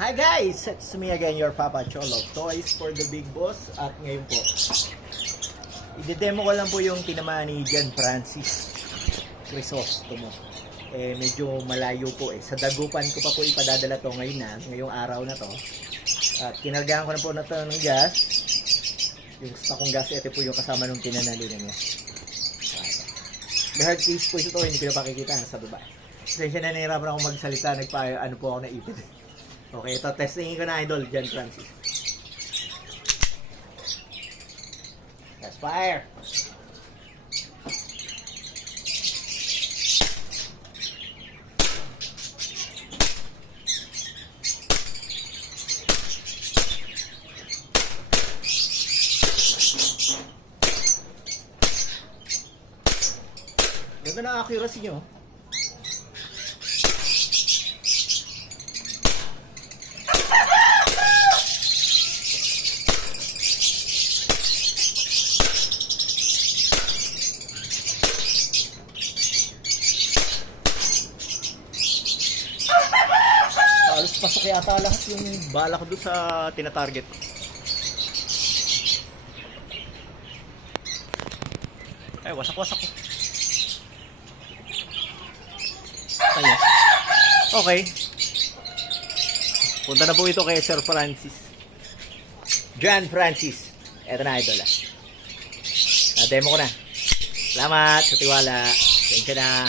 Hi guys! It's me again, your Papa Cholo. Toys for the Big Boss. At ngayon po, i-demo ko lang po yung tinamaan ni John Francis Crisostomo. Medyo malayo po Sa Dagupan ko pa po ipadadala to ngayong araw na to. At kinargahan ko na po na to ng gas. Yung stock kong gas, ito po yung kasama nung tinanalinan niya. May hard case po ito, hindi ko na pakikita sa baba. Pasensya na, nahirapan ako magsalita, ano po ako naipid. Okay, ito testingin ko na, idol, John Francis. Let's fire! Ganda na accuracy nyo. Halos pasok yata lahat yung bala ko doon sa tina-target ko. Ay, wasak-wasak ko. Ayan. Okay. Punta na po ito kay Sir Francis. John Francis. Eto na, idol. Na-demo ko na. Salamat sa tiwala. Thank you na.